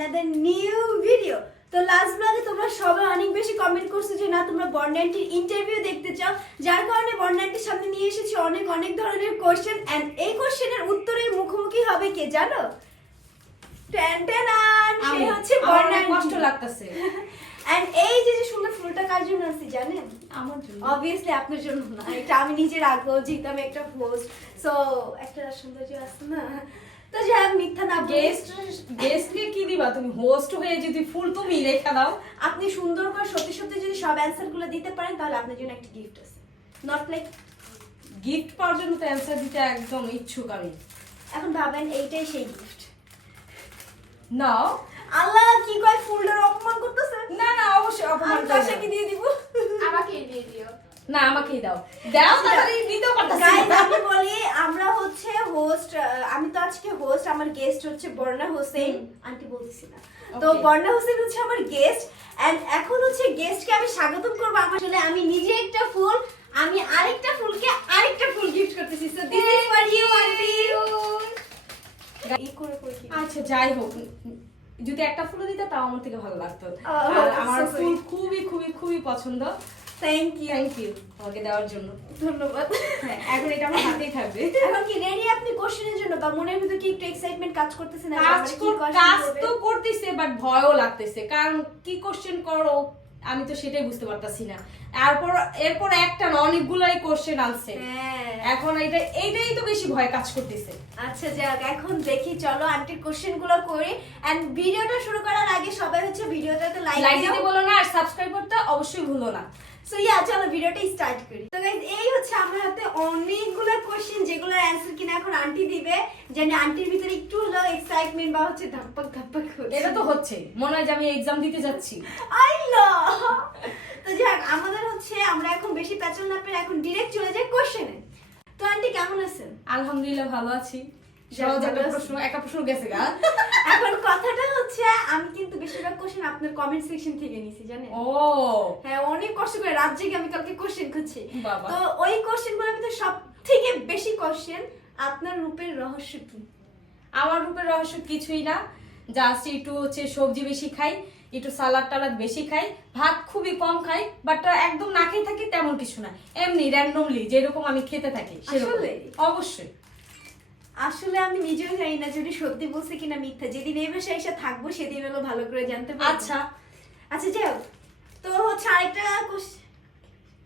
Another new video তো last ব্লগে তোমরা সবাই অনেক বেশি কমেন্ট করছ যে না তোমরা বর্ণান্টির ইন্টারভিউ দেখতে চাও। যার কারণে বর্ণান্টির সামনে নিয়ে এসেছি অনেক অনেক ধরনের কোশ্চেন এন্ড এই কোশ্চেনের উত্তরের মুখোমুখি হবে কে জানো? ট্যান সে হচ্ছে বর্ণান্টি কষ্ট লাগতেছে। এন্ড এই যে যে সুন্দর ফুলটা কার জন্য আছে জানেন? আমার জন্য। অবভিয়াসলি আপনার জন্য না। এটা আমি নিজে রাখব যেহেতু আমি একটা হোস্ট সো একটা সৌন্দর্য আছে না? তো যাই হোক, মিথ্যা না গেস্ট গেস্টকে কি দিবা? তুমি হোস্ট হয়ে যদি ফুল তুমি রেখে দাও। আপনি সুন্দর করে সত্যি সত্যি যদি সব অ্যান্সারগুলো দিতে পারেন তাহলে আপনার জন্য একটা গিফট আছে। নট লাইক গিফট পাওয়ার জন্য তো অ্যান্সার দিতে একদম ইচ্ছুক আমি। এখন ভাবেন এইটাই সেই গিফট নাও। আল্লাহ কি কয় ফুলটার অপমান করতেছে? না না অবশ্যই অপমান আমি করবে দিয়ে দিব? আমাকে দিয়ে দিও। না আমাকেই দাও। দাও তাড়াতাড়ি দিতেও পারতাছি গাইজ আমি বলি আমরা হচ্ছে হোস্ট আমি তো আজকে হোস্ট আমার গেস্ট হচ্ছে বর্ণা হোসেন। আন্টি বলতেছি না। তো বর্ণা হোসেন হচ্ছে আমার গেস্ট এন্ড এখন হচ্ছে গেস্টকে আমি স্বাগতম করব। আসলে আমি নিজে একটা ফুল আমি আরেকটা ফুলকে আরেকটা ফুল গিফট করতেছি। So this is for you aunty. আচ্ছা যাই হোক। যদি একটা ফুল দিতে তাও আমার থেকে ভালো লাগতো। আর আমার ফুল খুবই খুবই খুবই পছন্দ। থ্যাংক ইউ থ্যাংক ইউ আমাকে দেওয়ার জন্য। ধন্যবাদ। হ্যাঁ এখন এটা আমার হাতেই থাকবে। এখন কি রেডি আপনি কোশ্চেনের জন্য? বা মনের ভিতরে কি একটু এক্সাইটমেন্ট কাজ করতেছে না? কাজ কাজ তো করতেছে বাট ভয়ও লাগতেছে। কারণ কি কোশ্চেন করো? আমি তো সেটাই বুঝতে পারতাছি না। এরপর এরপর একটা না অনেকগুলাই কোশ্চেন আনছে। হ্যাঁ। এখন এটা এইটাই তো বেশি ভয় কাজ করতেছে। আচ্ছা যাক এখন দেখি চলো আন্টির কোশ্চেনগুলো করি। এন্ড ভিডিওটা শুরু করার আগে সবাই হচ্ছে ভিডিওটাতে লাইক লাইক দিতে বলো না আর সাবস্ক্রাইব করতে অবশ্যই ভুলো না। সো ইয়া চলো ভিডিওটা স্টার্ট করি। তো গাইস এই হচ্ছে আমার হাতে অনেকগুলো কোশ্চেন যেগুলোর অ্যানসার কিনা এখন আন্টি দিবে। জানি আন্টির ভিতরে একটু হলো এক্সাইটমেন্ট বা হচ্ছে ধাপ্পাক ধাপ্পাক এটা তো হচ্ছে। মনে হয় যে আমি এক্সাম দিতে যাচ্ছি। আই লো তো যাক আমাদের হচ্ছে আমরা এখন বেশি প্যাচাল না পেরে এখন ডিরেক্ট চলে যাই কোশ্চেনে তো আন্টি কেমন আছেন? আলহামদুলিল্লাহ ভালো আছি। যাক, সহজ একটা ভালো আছি। প্রশ্ন। একটা প্রশ্ন গেছে গা। এখন কথাটা হচ্ছে আমি কিন্তু বেশিরভাগ কোশ্চেন আপনার কমেন্ট সেকশন থেকে নিছি জানেন? ও। হ্যাঁ অনেক কষ্ট করে রাত জেগে আমি কালকে কোশ্চেন খুঁজছি। তো ওই কোশ্চেনগুলোর ভিতরে সব থেকে বেশি কোশ্চেন আপনার রূপের রহস্য কি? আমার রূপের রহস্য কিছুই না। জাস্ট একটু হচ্ছে সবজি বেশি খাই একটু সালাদ টালাদ বেশি খাই ভাত খুবই কম খাই বাট একদম না খেয়ে থাকি তেমন কিছু না। এমনি র্যান্ডমলি যেরকম আমি খেতে থাকি সেরকম। অবশ্যই। আসলে আমি নিজেও জানি না যদি সত্যি বলছে কিনা মিথ্যা যেদিন এই বাসায় এসে থাকব সেদিন হলো ভালো করে জানতে পারব আচ্ছা আচ্ছা হোক। তো হচ্ছে আরেকটা কোশ্চেন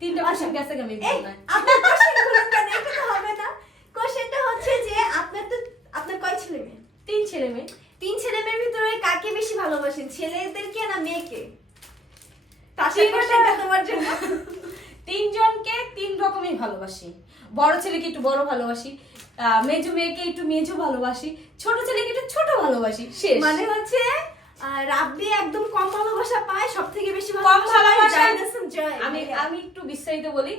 তিনটা আচ্ছা। কোশ্চেন গেছে আমি আপনার question গুলো কেন? এটা তো হবে না। Questionটা হচ্ছে যে আপনার তো আপনার কয় ছেলে মেয়ে? তিন ছেলে মেয়ে তিন ছেলে মেয়ের ভিতরে কাকে বেশি ভালোবাসেন ছেলেদেরকে না মেয়েকে তিনটা- questionটা তোমার জন্য তিনজনকে তিন রকমই ভালোবাসি বড় ছেলেকে একটু বড় ভালোবাসি মেজো মেয়েকে একটু মেজো ভালোবাসি ছোট ছেলেকে একটু ছোট ভালোবাসি শেষ। মানে হচ্ছে রাব্বি একদম কম ভালোবাসা পায় সব থেকে বেশি কম ভালোবাসা। আমি আমি একটু বিস্তারিত বলি।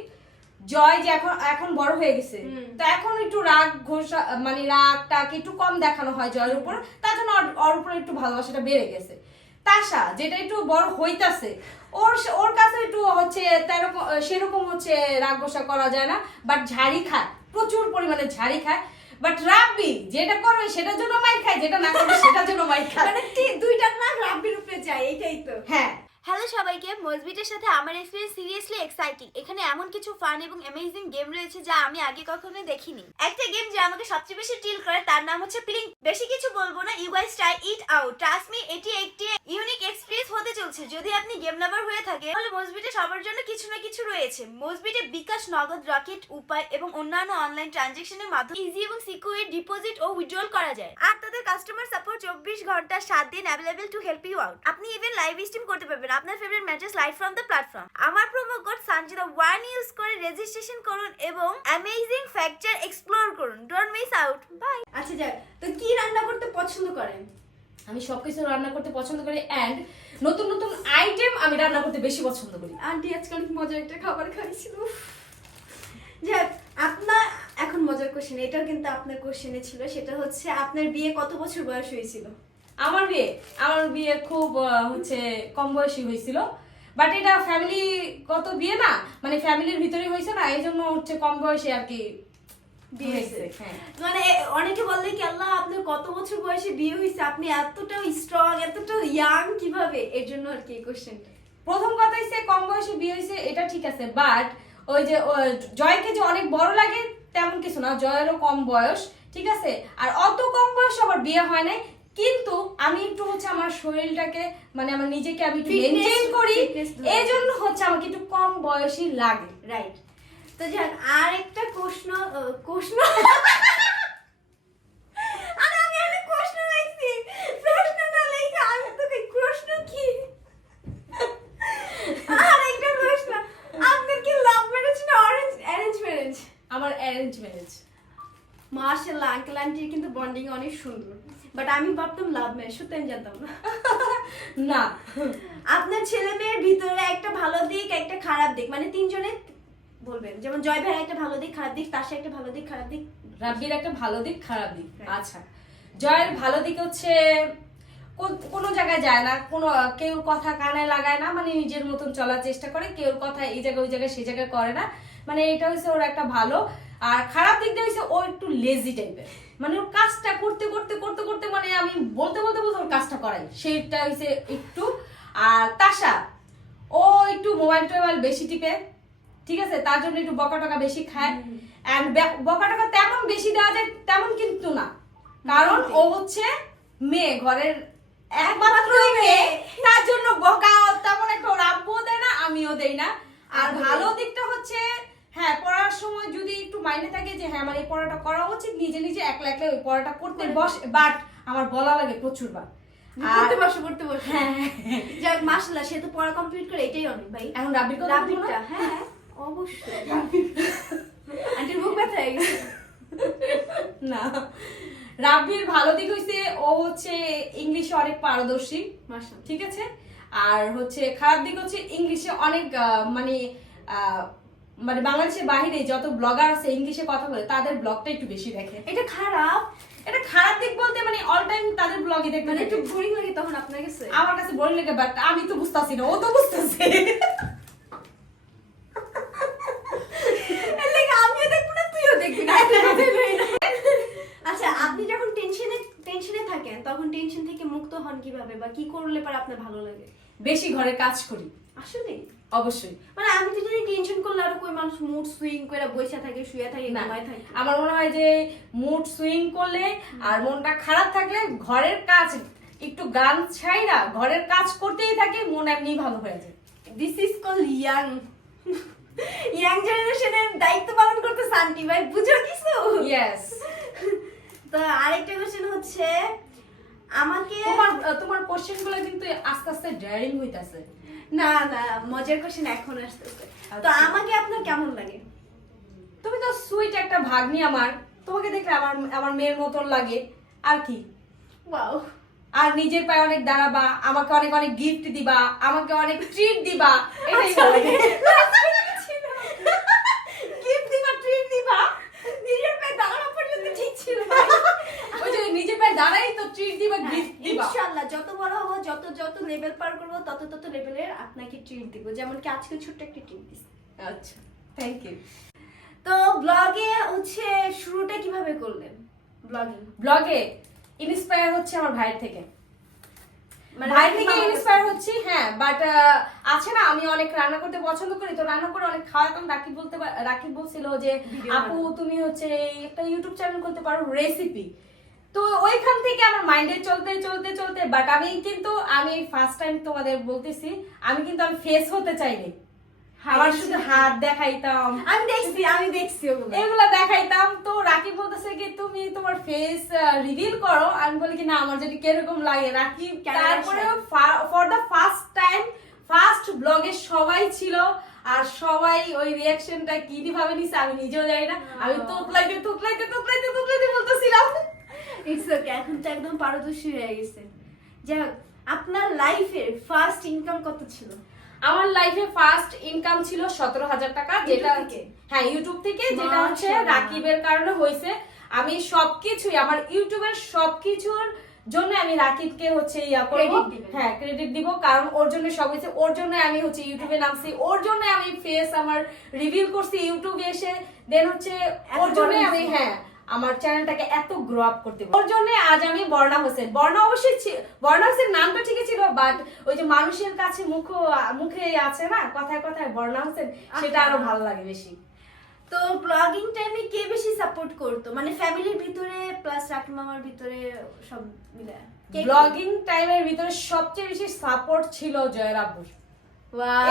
জয় যে এখন এখন বড় হয়ে গেছে তো এখন একটু রাগ ঘোষা মানে রাগ টাক একটু কম দেখানো হয় জয়ের উপর তার জন্য ওর- ওর উপরে একটু ভালোবাসাটা বেড়ে গেছে। তাসা যেটা একটু বড় হইতাছে ওর ওর কাছে একটু হচ্ছে তেরকম সেরকম হচ্ছে রাগ ঘোষা করা যায় না বাট ঝাড়ি খায়। প্রচুর পরিমাণে ঝাড়ি খায়। বাট রাব্বি যেটা করবে সেটার জন্য মাইর খায় যেটা না করবে সেটার জন্য মাইর খায়। মানে তি- দুইটার নাম রাব্বির উপরে যায় এইটাই তো। হ্যাঁ। হ্যালো সবাইকে মজবিটের সাথে আমার এক্সপিরিয়েন্স সিরিয়াসলি এক্সাইটিং এখানে এমন কিছু ফান এবং অ্যামেজিং গেম রয়েছে যা আমি আগে কখনো দেখিনি। একটা গেম যে আমাকে সবচেয়ে বেশি টিল করে তার নাম হচ্ছে প্লিং বেশি কিছু বলব না you guys try it out trust me এটি একটি ইউনিক এক্সপিরিয়েন্স হতে চলছে যদি আপনি গেম লাভার হয়ে থাকে তাহলে মসবিটে সবার জন্য কিছু না কিছু রয়েছে। মসবিটে বিকাশ, নগদ, রকেট, উপায় এবং অন্যান্য অনলাইন ট্রানজেকশনের মাধ্যমে ইজি এবং সিকিউর ডিপোজিট ও উইথড্রল করা যায়। আর তাদের কাস্টমার সাপোর্ট চব্বিশ ঘণ্টা, সাত দিন available to help you out আপনি ইভেন লাইভ স্ট্রিম করতে পারবেন। আপনার favourite matches live from the platform আমার promo code Sanjita one use করে রেজিস্ট্রেশন করুন এবং অ্যামেজিং ফ্যাক্টর এক্সপ্লোর করুন। ডোন্ট মিস আউট বাই আচ্ছা যাক। তো কি রান্না করতে পছন্দ করেন? আমি সবকিছু রান্না করতে পছন্দ করি অ্যান্ড নতুন নতুন আইটেম আমি রান্না করতে বেশি পছন্দ করি। আন্টি আজকে অনেক মজার একটা খাবার খাইছিল। যাক আপনার এখন মজার কোশ্চেন এটাও কিন্তু আপনার কোশ্চেনে ছিল সেটা হচ্ছে আপনার বিয়ে কত বছর বয়স হয়েছিল? আমার বিয়ে আমার বিয়ে খুব হচ্ছে কম বয়সী হয়েছিল। বাট এটা ফ্যামিলি কত বিয়ে না মানে ফ্যামিলির ভিতরে হয়েছে না এই জন্য হচ্ছে কম বয়সে আর কি বিয়ে হয়েছে হয়েছে। হ্যাঁ মানে অনেকে বললে কি আল্লাহ আপনার কত বছর বয়সে বিয়ে হয়েছে? আপনি এতটা স্ট্রং এতটা ইয়াং কীভাবে? এর জন্য আর কি কোশ্চেনটা প্রথম কথা হচ্ছে কম বয়সে বিয়ে হয়েছে এটা ঠিক আছে বাট ওই যে জয়কে যে অনেক বড় লাগে তেমন কিছু না জয়েরও কম বয়স ঠিক আছে? আর অত কম বয়স আবার বিয়ে হয় নাই কিন্তু আমি একটু হচ্ছে আমার শরীরটাকে মানে আমার নিজেকে আমি একটু মেনটেন করি fitness ধরে। এই জন্য হচ্ছে আমাকে একটু কম বয়সী লাগে। রাইট তো যাক আর একটা প্রশ্ন প্রশ্ন আমার অ্যারেঞ্জ ম্যারেজ মার্শাল্লাহ আঙ্কেল আন্টির কিন্তু বন্ডিং অনেক সুন্দর। বাট আমি ভাবতাম লাভ ম্যারেজ সত্যি আমি জানতাম না। না। আপনার ছেলে মেয়ের ভিতরে একটা ভালো দিক একটা খারাপ দিক মানে তিনজনে বলবেন। যেমন জয় ভাইয়ের একটা ভালো দিক খারাপ দিক তার একটা ভালো দিক খারাপ দিক। রাব্বির একটা ভালো দিক খারাপ দিক। আচ্ছা। জয়ের ভালো দিক হচ্ছে কোন- কোনো জায়গায় যায় না কোনো কেউ কথা কানে লাগায় না মানে নিজের মতন চলার চেষ্টা করে কেউ কথা এই জায়গায় ওই জায়গায় সেই জায়গায় করে না। মানে এটা হচ্ছে ওর একটা ভালো। আর খারাপ দিকটা হচ্ছে ও একটু লেজি টাইপের মানে ওর কাজটা করতে করতে করতে করতে মানে আমি বলতে বলতে বলতে ওর কাজটা করাই। সেইটা হচ্ছে একটু। আর তাসা ও একটু মোবাইল টোবাইল বেশি টিপে। ঠিক আছে? তার জন্য একটু বকা টকা বেশি খায়। অ্যান্ড বকা টকা তেমন বেশি দেওয়া যায় তেমন কিন্তু না। কারণ ও হচ্ছে মেয়ে ঘরের একমাত্র মেয়ে। তার জন্য বকা তেমন একটা ওর আব্বুও দেয় না আমিও দেই না। আর ভালো দিকটা হচ্ছে হ্যাঁ পড়ার সময় যদি একটু মাইনে থাকে যে হ্যাঁ আমার এই পড়াটা করা উচিত নিজে নিজে একলা একলা ওই পড়াটা করতে বসে। বাট আমার বলা লাগে প্রচুর বার পড়তে বসে পড়তে বসে। হ্যাঁ। যাক মাশাআল্লাহ সে তো পড়া কমপ্লিট করে এটাই অনেক ভাই। এখন রাবির কথা হ্যাঁ। অবশ্যই। আন্টির মুখ ব্যথা হয়ে গেছে? না। রাব্বির ভালো দিক হইছে ও হচ্ছে ইংলিশে অনেক পারদর্শী ঠিক আছে? আর হচ্ছে খারাপ দিক হচ্ছে ইংলিশে অনেক মানে মানে বাংলাদেশের বাইরে যত ব্লগার আছে ইংলিশে কথা বলে তাদের ব্লগটা একটু বেশি দেখে। এটা খারাপ? এটা খারাপ দিক বলতে মানে অল টাইম তাদের ব্লগে দেখতে মানে একটু। বোরিং লাগে তখন আপনার কাছে? আমার কাছে বোরিং লাগে বাট আমি তো বুঝতাছি না ও তো বুঝতেছে এর লাগে আমিও দেখব না তুইও দেখবি না একটা কথাই লই না। আচ্ছা আপনি যখন টেনশনে টেনশনে থাকেন তখন টেনশন থেকে মুক্ত হন কীভাবে বা কি করলে পর আপনার ভালো লাগে? বেশি ঘরে কাজ করি। আসলে? অবশ্যই। মানে আমি তো জানি টেনশন করলে আরও কই মানুষ মুড সুইং করে বসে থাকে শুয়ে থাকে না। ঘুমায় থাকে। আমার মনে হয় যে মুড সুইং করলে আর মনটা খারাপ থাকলে ঘরের কাজ একটু গান ছাইরা ঘরের কাজ করতেই থাকে মন এমনি ভালো হয়ে যায়। This is call young young জেনারেশনের দায়িত্ব পালন করতে শান্তি ভাই বুঝো কিছু? ইয়েস তো আরেকটা কোশ্চেন হচ্ছে আমাকে তোমার তোমার কোশ্চেনগুলো কিন্তু আস্তে আস্তে ড্রাইভিং হইতাছে। না না মজার কোশ্চেন এখন আসতেছে। তো আচ্ছা। আমাকে আপনার কেমন লাগে? তুমি তো সুইট একটা ভাগ্নি আমার। তোমাকে দেখলে আমার আমার মেয়ের মতন লাগে। আর কি? ওয়াও আর নিজের পায়ে অনেক দাঁড়াবা আমাকে অনেক অনেক গিফট দিবা আমাকে অনেক ট্রিট দিবা। এটাই আচ্ছা। ভালো লাগে গিফট দিবা ট্রিট দিবা নিজের পায়ে দাঁড়ানো পর্যন্ত ঠিক ছিল ওই যে নিজের পায়ে দাঁড়াই তো ট্রিট দিবা গিফট দিবা। হ্যাঁ, ইনশাআল্লাহ যত বড় হব যত যত লেভেল পার করব তত তত লেভেলের আপনাকে ট্রিট দিব। যেমন কি আজকে ছোট্ট একটা ট্রিট দিস আচ্ছা থ্যাংক ইউ তো ব্লগে হচ্ছে শুরুটা কীভাবে করলেন? ব্লগিং ব্লগে ইন্সপায়ার হচ্ছে আমার ভাইয়ের থেকে। মানে ভাই থেকে ইন্সপায়ার হচ্ছি হ্যাঁ বাট আছে না আমি অনেক রান্না করতে পছন্দ করি তো রান্না করে অনেক খাওয়াতাম রাকিব বলতে রাকিব বলছিল যে আপু তুমি হচ্ছে একটা ইউটিউব চ্যানেল করতে পারো রেসিপি তো ওইখান থেকে আমার মাইন্ডে চলতে চলতে চলতে বাট আমি কিন্তু আমি ফার্স্ট টাইম তোমাদের বলতেছি আমি কিন্তু আমি ফেস হতে চাইনি। আমার শুধু হাত দেখাইতাম। আমি দেখছি আমি দেখছি এগুলা দেখাইতাম তো রাকিব বলতেছে কি তুমি তোমার ফেস রিভিল করো। আমি বলি কি না আমার যদি কীরকম লাগে রাকিব। তারপরে for the first time first ব্লগে সবাই ছিল আর সবাই ওই রিয়াকশনটা কি ভাবে নিছে আমি নিজেও জানি না। আমি তোতলাইতে তোতলাইতে তোতলাইতে ইটস ওকে এখন তো একদম পারদর্শী হয়ে গেছে। যাই হোক আপনার লাইফের ফার্স্ট ইনকাম কত ছিল? আমার লাইফে ফার্স্ট ইনকাম ছিল সতেরো হাজার টাকা যেটা? হ্যাঁ ইউটিউব থেকে যেটা হচ্ছে রাকিবের কারণে হয়েছে। আমি সবকিছুই আমার ইউটিউবের সবকিছুর জন্য আমি রাকিবকে হচ্ছে ইয়া করব। হ্যাঁ ক্রেডিট দিব কারণ ওর জন্য সব হয়েছে। ওর জন্য আমি হচ্ছে ইউটিউবে নামছি। ওর জন্য আমি ফেস আমার রিভিল করছি ইউটিউবে এসে দেন হচ্ছে ওর জন্য আমি হ্যাঁ আমার চ্যানেলটাকে এত গ্রো আপ করতে ওর জন্য আজ আমি বর্ণা হোসেন। বর্ণা অবশ্যই বর্ণা হোসেন নামটা ঠিকই ছিল বাট ওই যে মানুষের কাছে মুখ মুখে আছে না কথায় কথায় বর্ণা হোসেন সেটা আরও ভালো লাগে বেশি। তো ব্লগিং টাইমে কে বেশি সাপোর্ট করতো? মানে ফ্যামিলির ভিতরে প্লাস রাকি মামার ভিতরে সব মিলে? ব্লগিং টাইমের ভিতরে সবচেয়ে বেশি সাপোর্ট ছিল জয়ের আব্বুর Wow!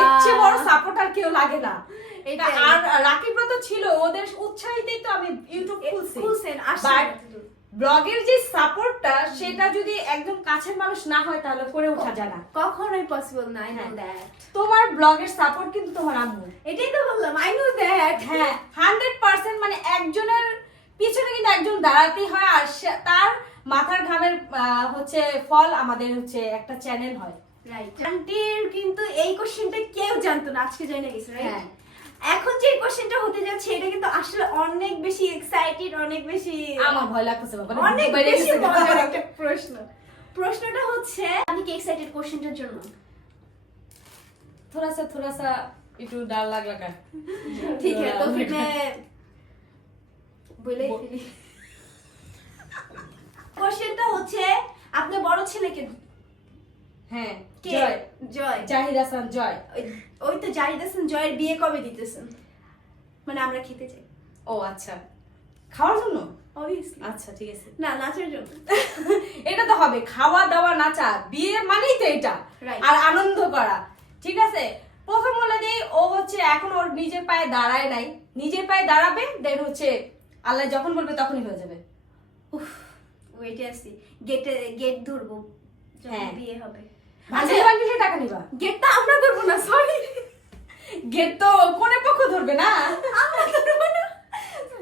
এর চেয়ে বড় সাপোর্ট আর কেউ লাগে না। এটা আর রাকিব তো ছিল ওদের উৎসাহিতেই তো আমি ইউটিউব খুলছি। খুলছেন, ব্লগের যে সাপোর্টটা সেটা যদি একদম কাছের মানুষ না হয় তাহলে করে ওঠা যায় না। কখনোই পসিবল না আই নো হ্যাঁ। দ্যাট তোমার ব্লগের সাপোর্ট কিন্তু তোমার আম্মু। এটাই তো বললাম আই নো দ্যাট হ্যাঁ হান্ড্রেড পার্সেন্ট মানে একজনের পিছনে কিন্তু একজন দাঁড়াতেই হয় আর তার মাথার ঘামের হচ্ছে ফল আমাদের হচ্ছে একটা চ্যানেল হয়। রাইট আন্টির কিন্তু এই কোশ্চেনটা কেউ জানতো না আজকে জেনে গেছে রাইট হ্যাঁ। এখন যে কোশ্চেনটা হতে যাচ্ছে এটা কিন্তু আসলে অনেক বেশি এক্সাইটেড অনেক বেশি আমার ভয় লাগতেছে বাবা অনেক বাইরে বেশি গেছে। মজার একটা প্রশ্ন প্রশ্নটা হচ্ছে আমি কি এক্সাইটেড কোশ্চেনটার জন্য थोड़ा सा थोड़ा सा একটু ডাল লাগ লাগা ঠিক আছে তো हाँ, फिर मैं বলে বল। ফেলি কোশ্চেনটা হচ্ছে আপনার বড় ছেলেকে হ্যাঁ কে? জয়। জয়। জাহিদ হাসান জয়। ওই- তো জাহিদ হাসান জয়ের বিয়ে কবে দিতেছেন? মানে আমরা খেতে চাই। ও আচ্ছা। খাওয়ার জন্য? অবভিয়াসলি আচ্ছা ঠিক আছে। না নাচের জন্য। এটা তো হবে খাওয়া দাওয়া নাচা বিয়ে মানেই তো এটা। আর আনন্দ করা ঠিক আছে? প্রথম বলে দিই ও হচ্ছে এখন ওর নিজের পায়ে দাঁড়ায় নাই। নিজের পায়ে দাঁড়াবে দেন হচ্ছে আল্লাহ যখন বলবে তখনই হয়ে যাবে। উফ আসি গেটে গেট ধরবো হ্যাঁ। বিয়ে হবে। বান্ডিলে বান্ডিলে টাকা নিবা। গেটটা আমরা ধরবো না সরি গেট তো কোনে পক্ষ ধরবে না? আমরা ধরবো না।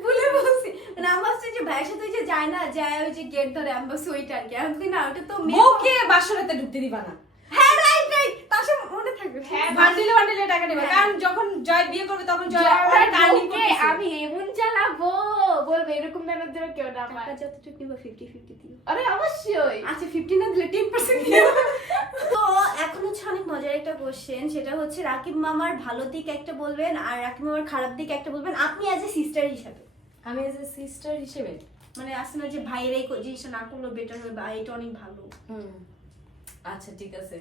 ভুলে বলছি। মানে আমার হচ্ছে যে ভাইয়ের সাথে যে যায় না যায় ওই যে গেট ধরে আমি বলছি ওইটা আর কি। আমি বলি, না ওটা তো বউকে বাসরাতে ঢুকতে দিবা না। হ্যাঁ রাইট রাইট তার সাথে মনে থাকবে। হ্যাঁ বান্ডিলে বান্ডিলে টাকা নিবা। হ্যাঁ। কারণ যখন জয় বিয়ে করবে তখন জয় জয় অনেক earning বউকে করতেছে। আমি এমন চালাবো বলবে এরকম মেহনত দেবে কেউ না আমার টাকা যতটুকু নিবা ফিফটি ফিফটি দিও। আরে অবশ্যই। আচ্ছা ফিফটি না দিলে টেন পার্সেন্ট তো এখন হচ্ছে অনেক মজার একটা কোশ্চেন সেটা হচ্ছে রাকিব মামার ভালো দিক একটা বলবেন আর রাকিব মামার খারাপ দিক একটা বলবেন। আপনি অ্যাজ এ সিস্টার হিসাবে? আমি এজ এ সিস্টার হিসেবে? মানে আসলে না যে ভাইয়ের এই জিনিসটা না করলেও বেটার হবে বা এটা অনেক ভালো? হুম। আচ্ছা ঠিক আছে।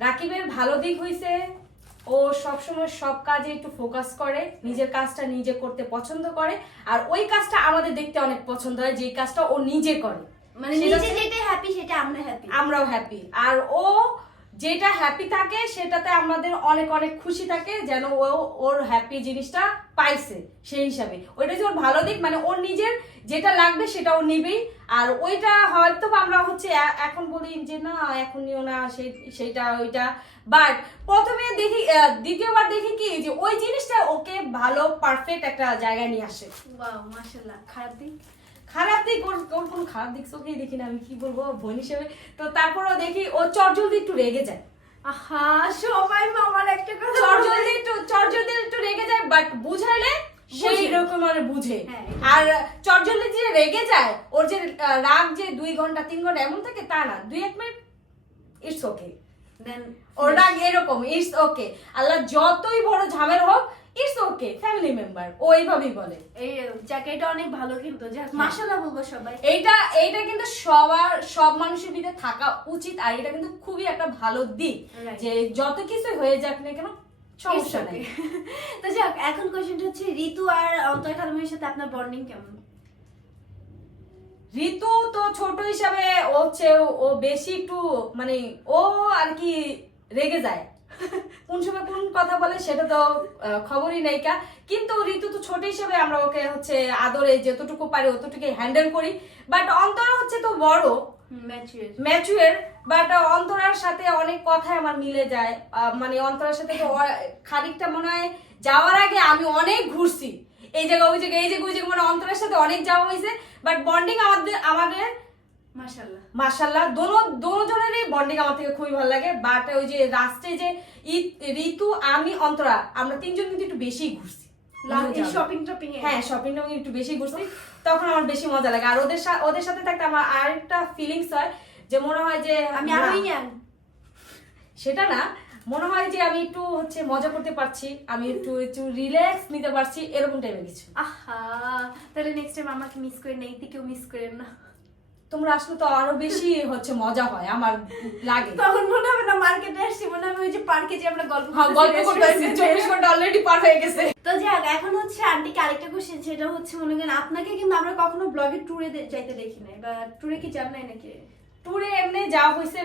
রাকিবের ভালো দিক হইছে ও সবসময় সব কাজে একটু ফোকাস করে নিজের কাজটা নিজে করতে পছন্দ করে আর ওই কাজটা আমাদের দেখতে অনেক পছন্দ হয় যে কাজটা ও নিজে করে। মানে নিজে যেটা হ্যাপি সেটা আমরা হ্যাপি আমরাও হ্যাপি আর ও যেটা হ্যাপি থাকে সেটাতে আমাদের অনেক অনেক খুশি থাকে যেন ও ওর হ্যাপি জিনিসটা পাইছে সেই হিসাবে। ওইটা যে ওর ভালো দিক মানে ওর নিজের যেটা লাগবে সেটাও ও নিবেই আর ওইটা হয়তো আমরা হচ্ছে এখন বলি যে না এখন নিও না সেই সেইটা ওইটা। বাট প্রথমে দেখি দ্বিতীয়বার দেখি কি যে ওই জিনিসটা ওকে ভালো পারফেক্ট একটা জায়গায় নিয়ে আসে। খারাপ দিক? খারাপ দিক ওর ওর কোনো খারাপ দিক চোখেই দেখি না আমি কি বলব বোন হিসেবে। তো তারপরও দেখি ও চটজলদি একটু রেগে যায়। আহা সবাই মামার একটা কথা। চটজলদি একটু চটজলদি একটু রেগে যায় বাট বুঝাইলে সেই। রকম আর বুঝে। হ্যাঁ। আর চটজলদি যে রেগে যায় ওর যে রাগ যে দুই ঘণ্টা তিন ঘণ্টা এমন থাকে তা না। দুই এক মিনিট ইটস ওকে ওর রাগ এরকম ইটস ওকে আল্লাহ যতই বড় ঝামেলা হোক ইটস ওকে ফ্যামিলি মেম্বার ও এইভাবেই বলে। এই জ্যাকেটটা অনেক ভালো কিন্তু যাক হ্যাঁ। মাশাআল্লাহ বলব সবাই। এইটা এইটা কিন্তু সবার সব মানুষের ভিতরে থাকা উচিত আর এটা কিন্তু খুবই একটা ভালো দিক। যে যত কিছু হয়ে যাক না কেন সমস্যা নেই। তো যাক এখন কোশ্চেনটা হচ্ছে ঋতু আর অন্তর কালামের সাথে আপনার বন্ডিং কেমন? ঋতু তো ছোট হিসাবে ও হচ্ছে ও বেশি একটু মানে ও আর কি রেগে যায়। কোন সময় কোন কথা বলে সেটা তো খবরই নেই কা। কিন্তু ঋতু তো ছোট হিসেবে আমরা ওকে হচ্ছে আদরে যতটুকু পারি অতটুকু হ্যান্ডেল করি। বাট অন্তরা হচ্ছে তো বড়। ম্যাচুয়ার বাট অন্তরার সাথে অনেক কথাই আমার মিলে যায়। মানে অন্তরার সাথে খানিকটা মনে হয় যাওয়ার আগে আমি অনেক ঘুরছি। এই জায়গা ওই জায়গায় এই জায়গা ওই জায়গা মানে অন্তরের সাথে অনেক যাওয়া হয়েছে বাট বন্ডিং আমাদের আমাদের মাশাআল্লাহ। মার্শাল্লাহ দোনো দোনো জনেরই বন্ডিং আমার থেকে খুবই ভালো লাগে বাট ওই যে রাস্টে যে ঋতু আমি অন্তরা আমরা তিনজন কিন্তু একটু বেশি ঘুরছি। শপিং টপিং হ্যাঁ শপিং টপিং একটু বেশি ঘুরছি। তখন আমার বেশি মজা লাগে। আর ওদের সাথে ওদের সাথে থাকতে আমার আরেকটা ফিলিংস হয় যে মনে হয় যে আমি আরও ইয়াং সেটা না মনে হয় যে আমি একটু হচ্ছে মজা করতে পারছি আমি একটু একটু রিল্যাক্স নিতে পারছি এরকম টাইপের কিছু। আহা তাহলে নেক্সট টাইম আমাকে মিস করে নেই কেউ মিস করেন না। তোমরা আসলে তো আরও বেশি হচ্ছে মজা হয় আমার লাগে। তখন মনে হবে না মার্কেটে আসছি মনে হবে ওই যে পার্কে যে আমরা গল্প হ্যাঁ, গল্প করতেছি চব্বিশ ঘণ্টা অলরেডি পার হয়ে গেছে। তো যাক এখন হচ্ছে আন্টিকে আরেকটা কোশ্চেন সেটা হচ্ছে মনে করেন আপনাকে কিন্তু আমরা কখনো ব্লগে ট্যুরে যাইতে দেখি নাই বা ট্যুরে কি যান নাই নাকি? ট্যুরে এমনি যাওয়া হয়েছে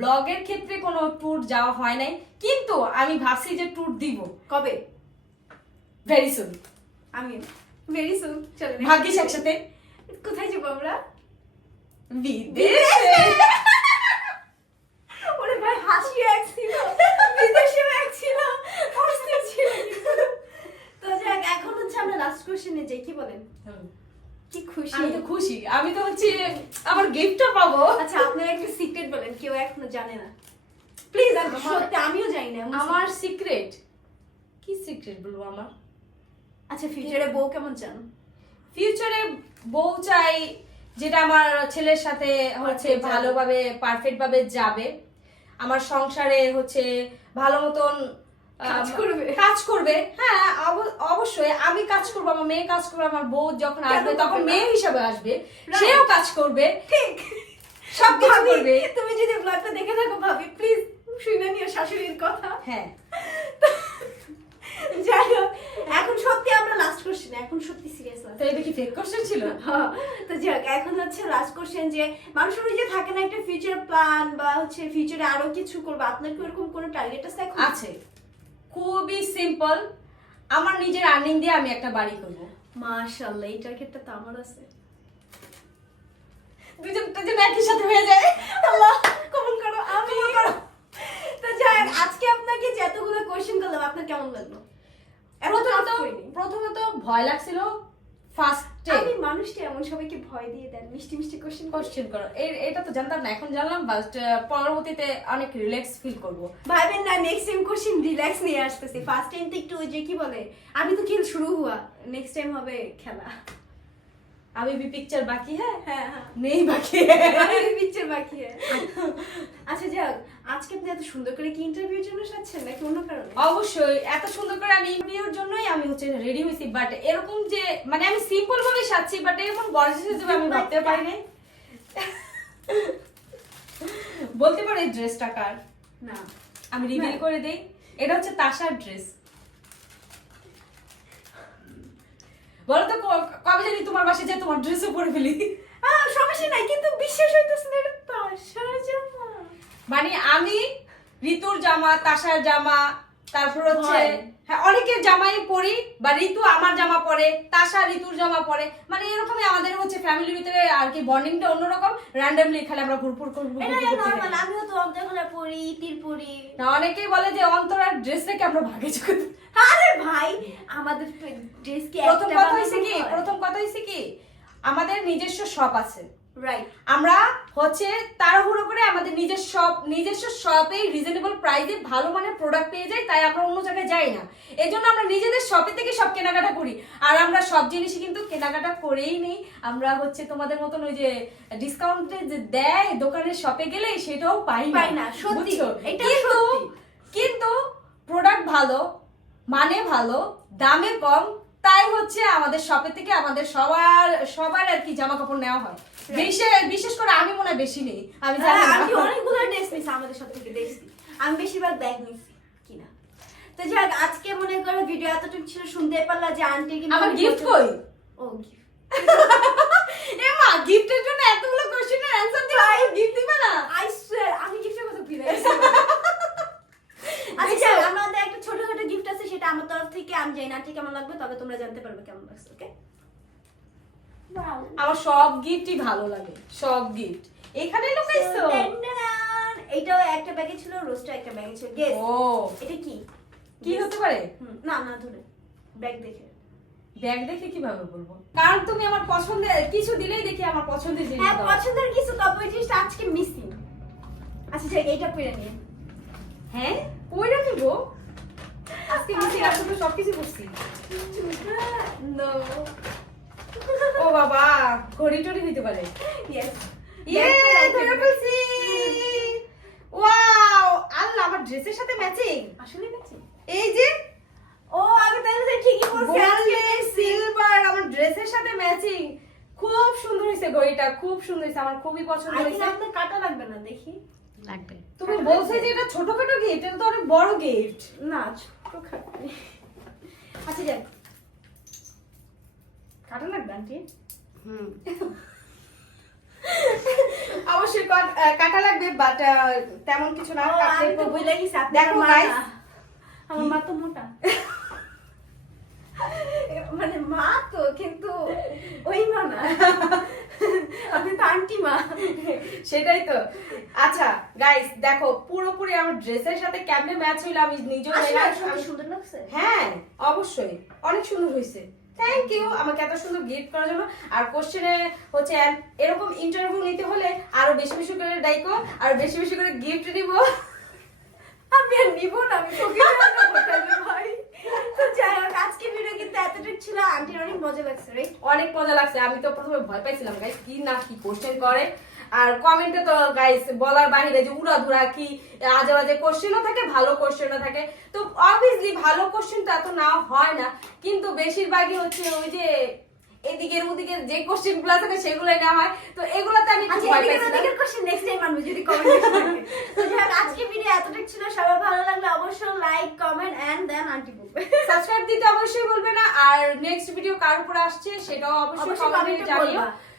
ব্লগের ক্ষেত্রে কোনো ট্যুর যাওয়া হয় নাই। কিন্তু আমি ভাবছি যে ট্যুর দিব। কবে? ভেরি সুন আমি ভেরি সুন চলে ভাগ্যিস একসাথে। কোথায় যাব আমরা? বিদেশে? ওরে ভাই হাসি এক ছিল এক ছিল তো যাক এখন হচ্ছে আমরা লাস্ট কোশ্চেনে যাই কি বলেন? কি খুশি? আমি তো খুশি। আমি তো হচ্ছে আমার গিফটটা পাবো। আচ্ছা আপনারা একটা সিক্রেট বলেন কেউ এখনও জানে না। প্লিজ সত্যি আমিও জানি না আমার সিক্রেট কি সিক্রেট বলব আমার? আচ্ছা ফিউচারে বউ কেমন চান? ফিউচারে বউ চাই যেটা আমার ছেলের সাথে হচ্ছে ভালোভাবে পারফেক্ট ভাবে যাবে। আমার সংসারে হচ্ছে ভালো মতন কাজ করবে। হ্যাঁ অব- অবশ্যই আমি কাজ করব আমার মেয়ে কাজ করবে আমার বউ যখন আসবে তখন মেয়ে হিসাবে আসবে. সেও কাজ করবে। ঠিক। সব কিছু করবে। তুমি যদি ব্লগটা দেখে থাকো ভাবি প্লিজ শুনে নিও শাশুড়ির কথা। হ্যাঁ। যাই হোক এখন সত্যি আমরা লাস্ট কোশ্চেন এখন সত্যি সিরিয়াস তো এটা কি ফেক কোশ্চেন ছিল? হ্যাঁ, তো যাক এখন হচ্ছে লাস্ট কোশ্চেন যে মানুষের ওই যে থাকে না একটা ফিউচার প্ল্যান বা হচ্ছে ফিউচারে আরও কিছু করবে আপনার কি ওরকম কোনো টার্গেট আছে এখন? আছে। খুবই সিম্পল আমার নিজের আর্নিং দিয়ে আমি একটা বাড়ি করব। মাশাআল্লাহ এই টার্গেটটা তো আমার আছে। দুজন দুজন একই সাথে হয়ে যায়। আল্লাহ কমন করো আমি করো তো যাক আজকে আপনাকে যে এতগুলো কোশ্চেন করলাম কেমন লাগল? প্রথমত প্রথমত ভয় লাগছিল ফার্স্টে আমি মানুষটি এমন সবাইকে ভয় দিয়ে দেন মিষ্টি মিষ্টি কোশ্চেন কোশ্চেন করো। এই- এটা তো জানতাম না এখন জানলাম পরবর্তীতে অনেক রিল্যাক্স ফিল করব। ভাবেন না নেক্সট টাইম কোশ্চেন রিল্যাক্স নিয়ে আসতেছি। ফার্স্ট টাইম তো একটু ওই যে কি বলে আমি তো খেল শুরু হুয়া নেক্সট টাইম হবে খেলা। আমি भी पिक्चर बाकी है হ্যাঁ হ্যাঁ नहीं बाकी আমি পিকচার বাকি है। আচ্ছা যাক আজকে আপনি এত সুন্দর করে কি ইন্টারভিউর জন্য সাজছেন নাকি অন্য কারণে অবশ্যই এত সুন্দর করে আমি ইন্টারভিউর জন্যই আমি হচ্ছে রেডি হয়েছি বাট এরকম যে মানে আমি সিম্পল ভাবে সাজছি বাট এরকম গর্জিয়াস হিসেবে আমি ভাবতে পারি নাই বলতে পারো এই ড্রেসটা কার না আমি রিভিল না। করে দেই এটা হচ্ছে তাসার ড্রেস বলো তো কবে জানি তোমার বাসে যে তোমার ড্রেসও পরে ফেলি? সমস্যা নাই কিন্তু বিশ্বাস হইতেছে না তাসার জামা। মানে আমি ঋতুর জামা তাসার জামা তারপর হচ্ছে হ্যাঁ। অনেকের জামাই পরি বা ঋতু আমার জামা পরে তাসা ঋতুর জামা পরে মানে এরকমই আমাদের হচ্ছে ফ্যামিলির ভিতরে আর কি বন্ডিংটা অন্যরকম র্যান্ডমলি খালি আমরা ঘুরপুর করব আমিও তো অন্তর্ঘলা পরি তীর পরি। না অনেকেই বলে যে অন্তরার ড্রেস থেকে আমরা ভাগে চুকে আরে ভাই আমাদের ড্রেস কি প্রথম কথা হয়েছে কি? প্রথম কথা হয়েছে কি? আমাদের নিজস্ব শপ আছে। আমরা হচ্ছে তাড়াহুড়ো করে আমাদের নিজের শপ নিজস্ব শপে রিজনেবল প্রাইসে ভালো মানের প্রোডাক্ট পেয়ে যাই তাই আমরা অন্য জায়গায় যাই না। এই জন্য আমরা নিজেদের শপে থেকে সব কেনাকাটা করি। আর আমরা সব জিনিসই কিন্তু কেনাকাটা করেই নেই। আমরা হচ্ছে তোমাদের মতন ওই যে ডিসকাউন্টে যে দেয় দোকানের শপে গেলে সেটাও পাই পাই না, সত্যি? কিন্তু কিন্তু প্রোডাক্ট ভালো মানে ভালো দামে কম তাই হচ্ছে আমাদের শপে থেকে আমাদের সবার সবার আর কি জামা কাপড় নেওয়া হয়। বিশেষ বিশেষ করে আমি মনে বেশি নেই। আমি জানি আমি অনেকগুলো ড্রেস নিছি আমাদের সব থেকে দেখছি আমি বেশিরভাগ ব্যাগ নিছি কিনা। তো যাক আজকে মনে করো ভিডিও এতটুকু ছিল শুনতে পারলা যে আন্টি কিন্তু আমার গিফট কই? ও। এ মা গিফটের জন্য এতগুলো কোশ্চেনের অ্যানসার আমি গিফট দিবে না? Swear, আমি গিফটের কথা ভুলে গেছি। আচ্ছা? আমাদের একটা ছোটখাটো গিফট আছে সেটা আমার তরফ থেকে আমি জানি না ঠিক কেমন লাগবে তবে তোমরা জানতে পারবে কেমন লাগছে ওকে আমার সব গিফটই ভালো লাগে সব গিফট। এখানে লুকাইছো এইটাও একটা ব্যাগে ছিল রোস্টটা একটা ব্যাগে ছিল। গেস ও। এটা কি? কি হতে পারে? না না ধরে ব্যাগ দেখে। ব্যাগ দেখে কীভাবে বলব? কারণ তুমি আমার পছন্দের কিছু দিলেই দেখি আমার পছন্দের জিনিস হ্যাঁ পছন্দের কিছু তবে ওই জিনিসটা আজকে মিসিং আচ্ছা যাক এইটা পরে নিয়ে। হ্যাঁ? কই রাখিবো আজকে আচ্ছা। মিশিং আসলে সবকিছু করছি নো ও বাবা ঘড়ি টড়ি হইতে পারে। ইয়েস ইয়ে ধরে ফেলছি ওয়াও আল্লাহ আমার ড্রেসের সাথে ম্যাচিং আসলে দেখছি এই যে ও আমি তাহলে ঠিকই বলছি সিলভার আমার ড্রেসের সাথে ম্যাচিং খুব সুন্দর হয়েছে ঘড়িটা খুব সুন্দর হয়েছে আমার খুবই পছন্দ হয়েছে আপনার কাটা লাগবে না দেখি। লাগবে। তুমি বলছো যে এটা ছোটখাটো গিফট এটা তো অনেক বড় গিফট না ছোট খাটো আচ্ছা যাক কাটা লাগবে আন্টি? হুম। অবশ্যই কাটা লাগবে বাট তেমন কিছু না কাটলে তো দেখো আমার মা আমার মা তো মোটা। মানে মা তো কিন্তু ওই মা না। আপনি তো আন্টি মা। সেটাই তো। আচ্ছা গাইস দেখো পুরোপুরি আমার ড্রেসের সাথে কেমনে ম্যাচ হইল আমি নিজেও সুন্দর লাগছে। হ্যাঁ অবশ্যই। অনেক সুন্দর হয়েছে থ্যাংক ইউ আমাকে এত সুন্দর গিফট করার জন্য। আর কোশ্চেনে হচ্ছে, এরকম ইন্টারভিউ নিতে হলে আরও বেশি বেশি করে ডাইকো, আর বেশি বেশি করে গিফট দিব আমি আর নিব না, আমি তোকে অনেক মজা লাগছে রাইট অনেক মজা লাগছে। আমি তো প্রথমে ভয় পাইছিলাম গাইস কি না কি কোশ্চেন করে। আর কমেন্টে তো গাইস বলার বাইরে যে উড়াধুরা কি আজে বাজে কোশ্চেনও থাকে ভালো কোশ্চেনও থাকে। তো অবভিয়াসলি ভালো কোশ্চেনটা তো না হয় না কিন্তু বেশিরভাগই হচ্ছে ওই যে এদিকের ওদিকের যে কোশ্চেনগুলো থাকে সেগুলোই না হয়। তো এগুলোতে আমি আচ্ছা ভয় এদিকে পাইছিলাম ওদিকের কোশ্চেন নেক্সট টাইম আনব যদি কমেন্ট থাকে তো যাই আজকে ভিডিও এতটুকু ছিল। সবার ভালো লাগলে অবশ্যই like comment and then aunty বলবে। সাবস্ক্রাইব দিতে অবশ্যই বলবে না। আর নেক্সট ভিডিও কার উপর আসছে সেটাও অবশ্যই কমেন্টে জানিও।